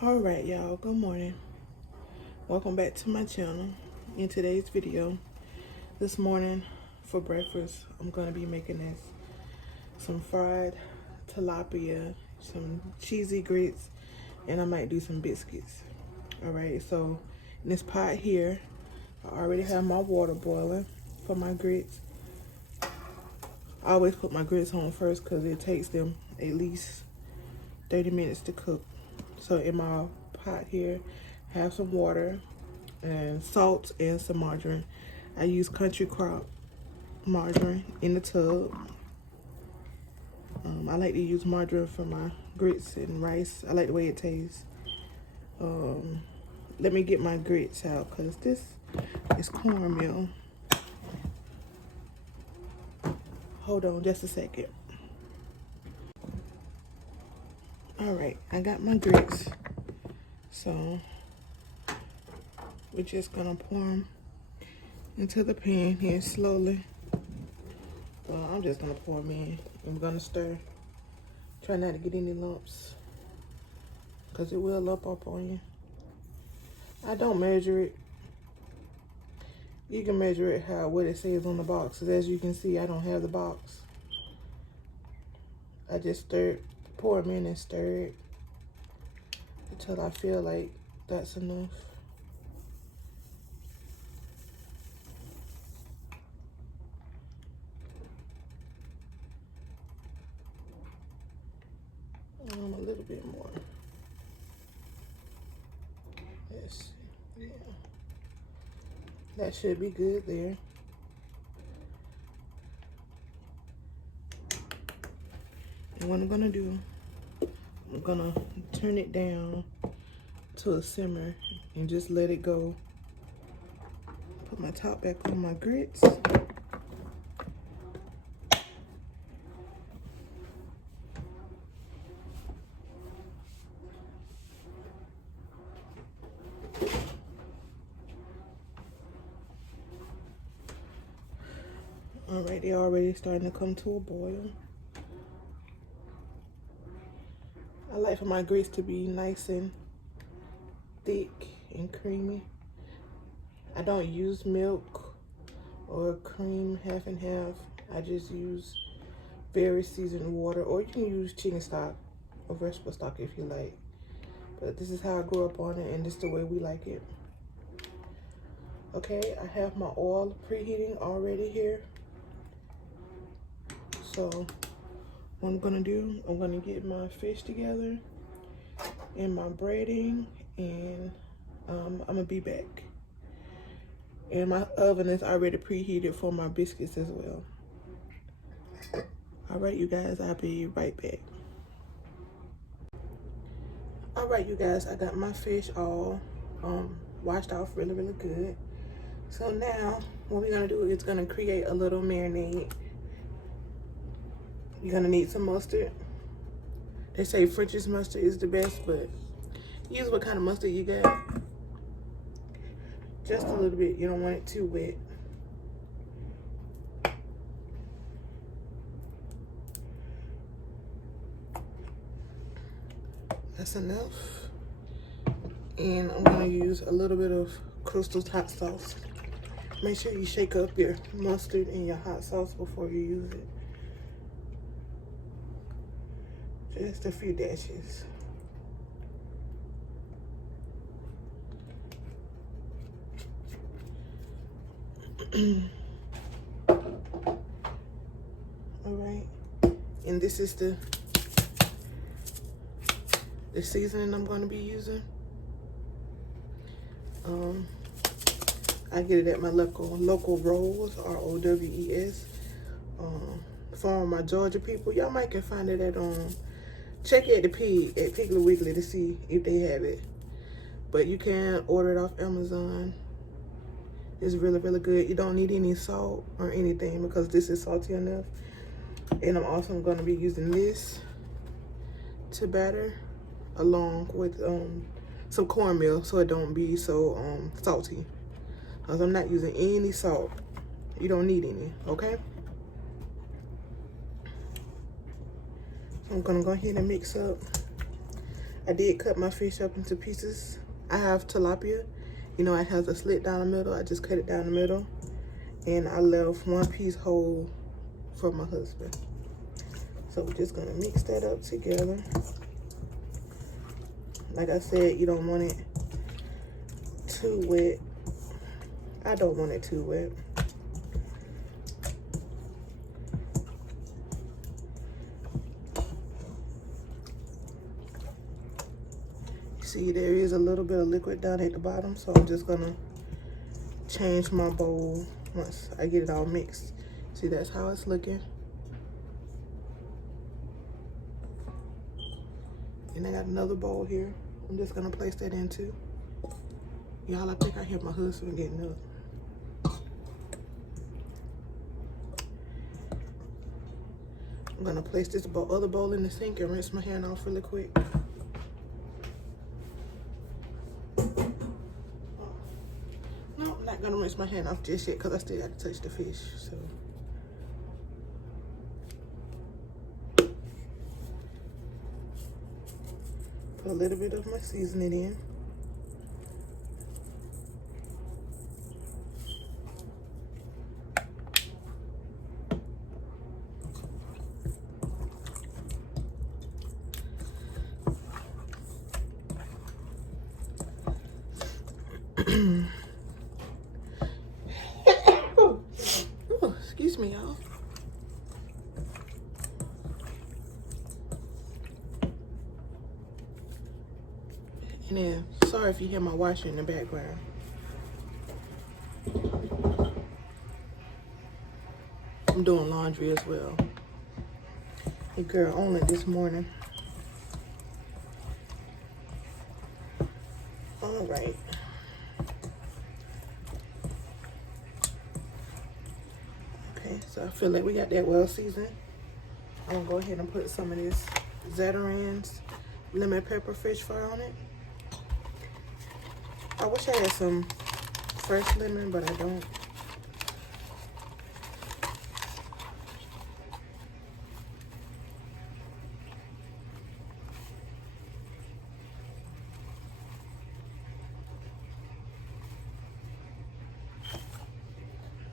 All right, y'all, good morning. Welcome back to my channel. In today's video, this morning for breakfast, I'm gonna be making some fried tilapia, some cheesy grits, and I might do some biscuits. All right, so in this pot here, I already have my water boiling for my grits. I always put my grits on first because it takes them at least 30 minutes to cook. So in my pot here, have some water and salt and some margarine. I use Country Crock margarine in the tub. I like to use margarine for my grits and rice. I like the way it tastes. Let me get my grits out because this is cornmeal. Hold on just a second. All right, I got my grits. So we're just gonna pour them into the pan here slowly. Well, I'm just gonna pour them in. I'm gonna stir. Try not to get any lumps, because it will lump up on you. I don't measure it. You can measure it what it says on the box. As you can see, I don't have the box. I just pour them in and stir it until I feel like that's enough. A little bit more. Yes, yeah. That should be good there. And what I'm gonna do, I'm gonna turn it down to a simmer and just let it go. Put my top back on my grits. All right, they're already starting to come to a boil. I like for my grits to be nice and thick and creamy. I don't use milk or cream half and half. I just use very seasoned water, or you can use chicken stock or vegetable stock if you like. But this is how I grew up on it, and this is the way we like it. Okay, I have my oil preheating already here. So what I'm gonna do, I'm gonna get my fish together and my breading, and I'm gonna be back. And my oven is already preheated for my biscuits as well. All right, you guys, I'll be right back. All right, you guys, I got my fish all washed off really good. So now what we're gonna do is gonna create a little marinade. You're gonna need some mustard. They say French's mustard is the best, but use what kind of mustard you got. Just a little bit, you don't want it too wet. That's enough. And I'm gonna use a little bit of Crystal's hot sauce. Make sure you shake up your mustard and your hot sauce before you use it. Just a few dashes. All right, and this is the seasoning I'm going to be using. I get it at my local Rowes, R-O-W-E-S. For my Georgia people, y'all might can find it at check at Piggly Wiggly to see if they have it. But you can order it off Amazon. It's really good. You don't need any salt or anything because this is salty enough. And I'm also going to be using this to batter along with some cornmeal so it don't be so salty. Because I'm not using any salt. You don't need any, okay? So I'm gonna go ahead and mix up. I did cut my fish up into pieces. I have tilapia. You know, it has a slit down the middle. I just cut it down the middle. And I left one piece whole for my husband. So we're just gonna mix that up together. Like I said, you don't want it too wet. I don't want it too wet. See, there is a little bit of liquid down at the bottom, so I'm just gonna change my bowl once I get it all mixed. See, that's how it's looking. And I got another bowl here. I'm just gonna place that into. Y'all, I think I hear my husband getting up. I'm gonna place this other bowl in the sink and rinse my hand off really quick. No, I'm not gonna rinse my hand off just yet because I still got to touch the fish. So. Put a little bit of my seasoning in. Oh, excuse me, y'all. And then, sorry if you hear my washer in the background. I'm doing laundry as well. Hey girl, only this morning. All right. Okay, so I feel like we got that well seasoned. I'm gonna go ahead and put some of this Zatarain's lemon pepper fish fry on it. I wish I had some fresh lemon, but I don't.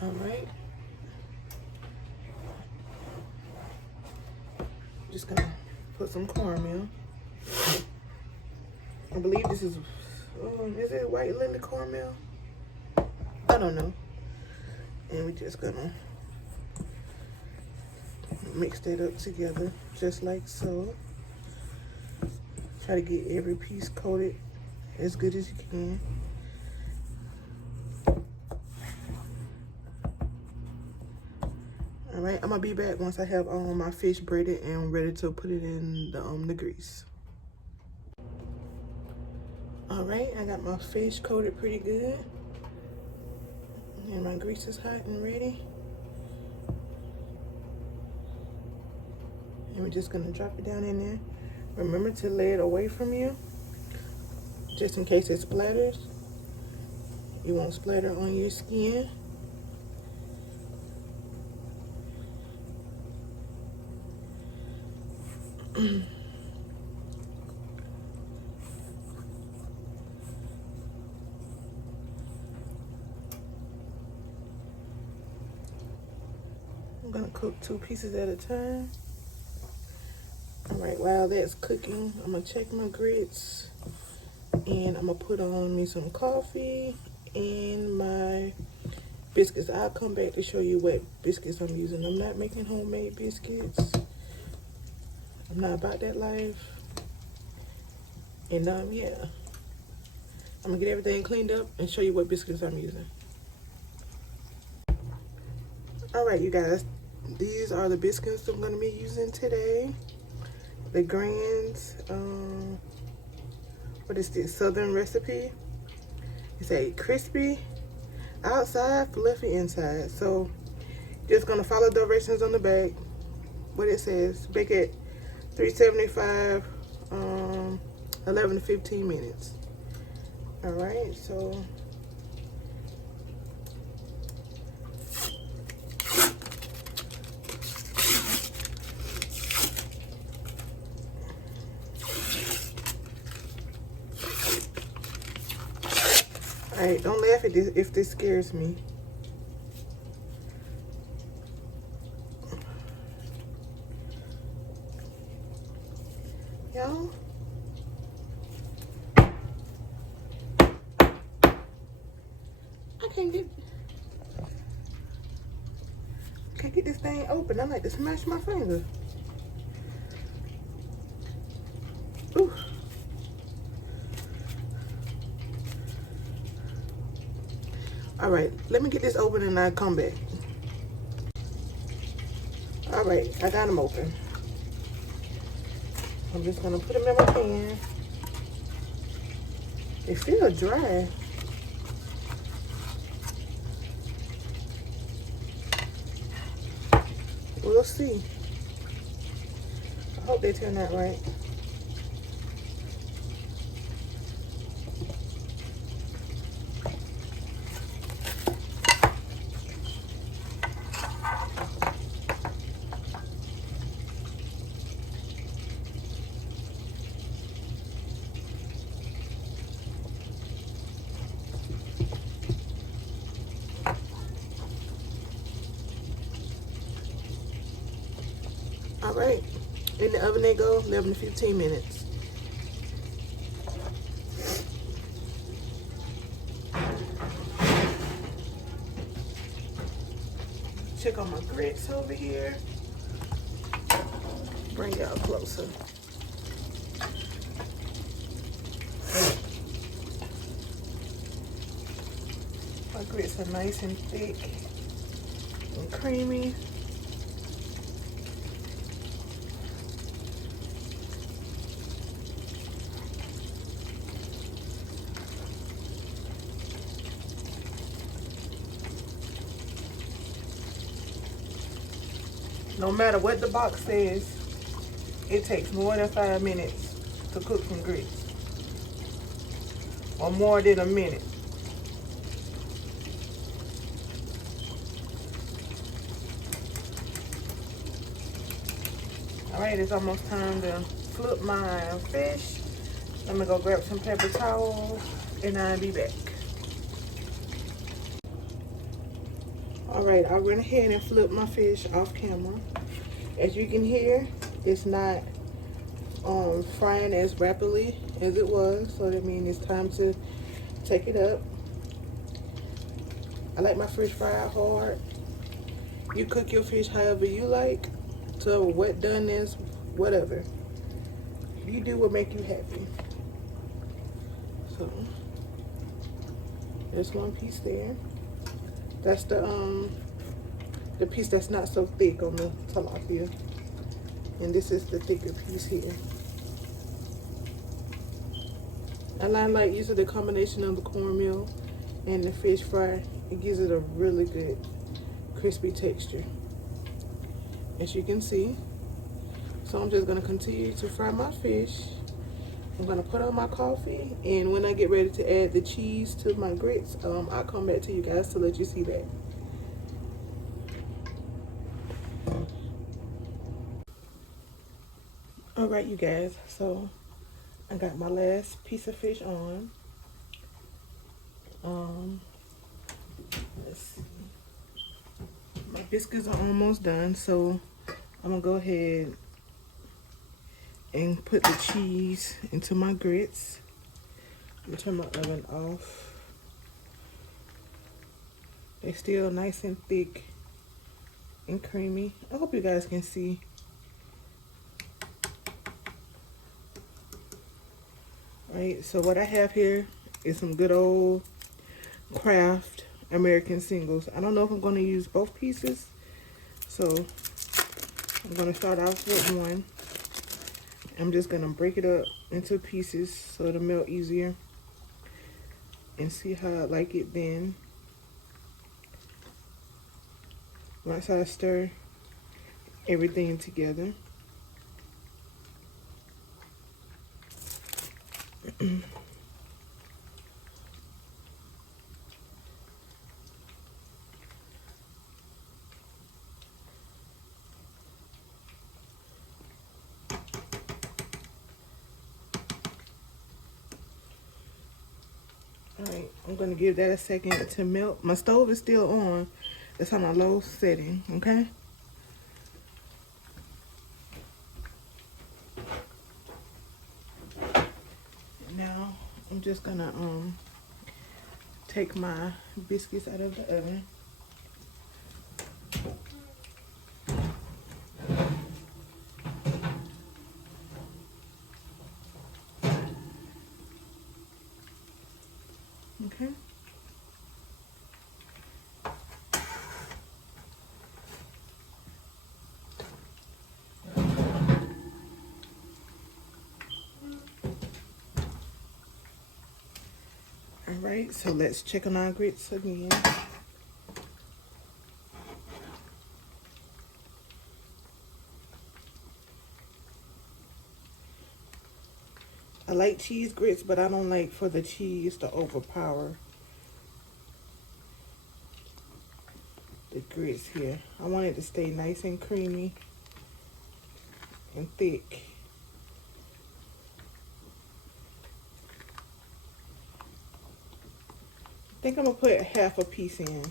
All right. Just gonna put some cornmeal. I believe this is it white lily cornmeal? I don't know. And we're just gonna mix that up together just like so. Try to get every piece coated as good as you can. All right, I'm gonna be back once I have my fish breaded and ready to put it in the grease. All right, I got my fish coated pretty good. And my grease is hot and ready. And we're just gonna drop it down in there. Remember to lay it away from you, just in case it splatters. You won't splatter on your skin. I'm gonna cook 2 pieces at a time. All right, while that's cooking, I'm gonna check my grits and I'm gonna put on me some coffee and my biscuits. I'll come back to show you what biscuits I'm using. I'm not making homemade biscuits. I'm not about that life. And yeah, I'm gonna get everything cleaned up and show you what biscuits I'm using. All right, you guys, these are the biscuits I'm gonna be using today. The Grands, what is this, Southern recipe. It's a crispy outside, fluffy inside. So just gonna follow the directions on the back. What it says, bake at 375, 11 to 15 minutes. All right, so Alright, don't laugh at this if this scares me. Y'all, I can't get this thing open. I like to smash my finger. Ooh. All right, let me get this open and I'll come back. All right, I got them open. I'm just gonna put them in my pan. They feel dry. We'll see. I hope they turn out right. All right, in the oven they go, 11 to 15 minutes. Check on my grits over here. Bring y'all closer. My grits are nice and thick and creamy. No matter what the box says, it takes more than 5 minutes to cook some grits. Or more than a minute. All right, it's almost time to flip my fish. I'm gonna go grab some paper towels and I'll be back. All right, I went ahead and flipped my fish off camera. As you can hear, it's not frying as rapidly as it was, so that means it's time to take it up. I like my fish fried hard. You cook your fish however you like, so wet done is whatever. You do what make you happy. So there's one piece there. That's the piece that's not so thick on the tilapia. And this is the thicker piece here. And I like using the combination of the cornmeal and the fish fry. It gives it a really good crispy texture, as you can see. So I'm just gonna continue to fry my fish. I'm gonna put on my coffee, and when I get ready to add the cheese to my grits, I'll come back to you guys to let you see that. All right, you guys, so I got my last piece of fish on. Let's see. My biscuits are almost done, so I'm gonna go ahead and put the cheese into my grits. I'm gonna turn my oven off. They're still nice and thick and creamy. I hope you guys can see. Right, so what I have here is some good old Kraft American singles. I don't know if I'm going to use both pieces, so I'm going to start off with one. I'm just going to break it up into pieces so it'll melt easier, and see how I like it then. Once I stir everything together. All right, I'm gonna give that a second to melt. My stove is still on. It's on a low setting, okay? Now, I'm just gonna take my biscuits out of the oven. Okay. All right, so let's check on our grits again. I like cheese grits, but I don't like for the cheese to overpower the grits here. I want it to stay nice and creamy and thick. I think I'm gonna put half a piece in.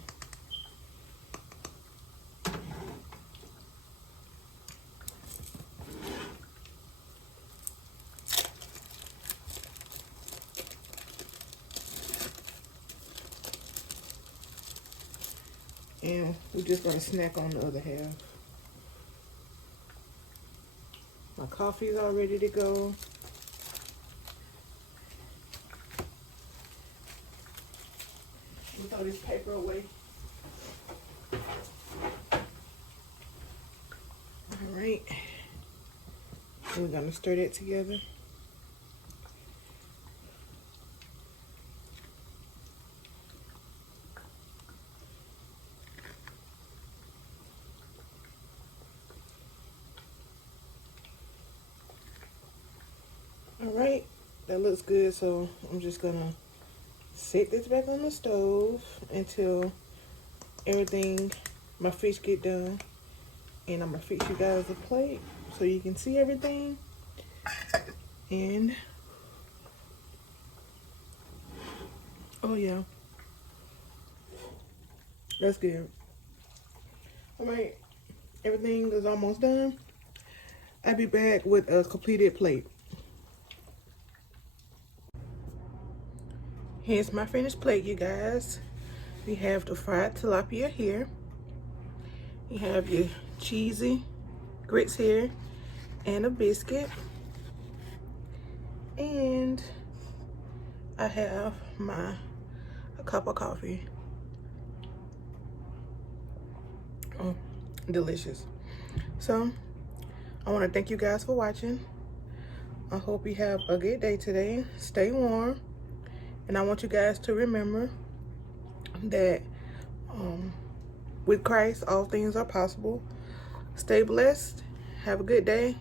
And we're just gonna snack on the other half. My coffee's all ready to go. We'll throw this paper away. All right. And we're gonna stir that together. All right, that looks good. So I'm just gonna set this back on the stove until everything, my fish get done. And I'm gonna fix you guys a plate so you can see everything. And oh yeah, that's good. All right, everything is almost done. I'll be back with a completed plate. Here's my finished plate, you guys. We have the fried tilapia here. You have your cheesy grits here and a biscuit. And I have a cup of coffee. Oh, delicious. So, I want to thank you guys for watching. I hope you have a good day today. Stay warm. And I want you guys to remember that with Christ, all things are possible. Stay blessed. Have a good day.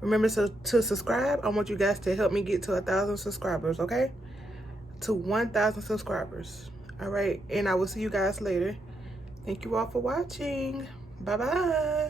Remember to subscribe. I want you guys to help me get to 1,000 subscribers, okay? To 1,000 subscribers. All right. And I will see you guys later. Thank you all for watching. Bye-bye.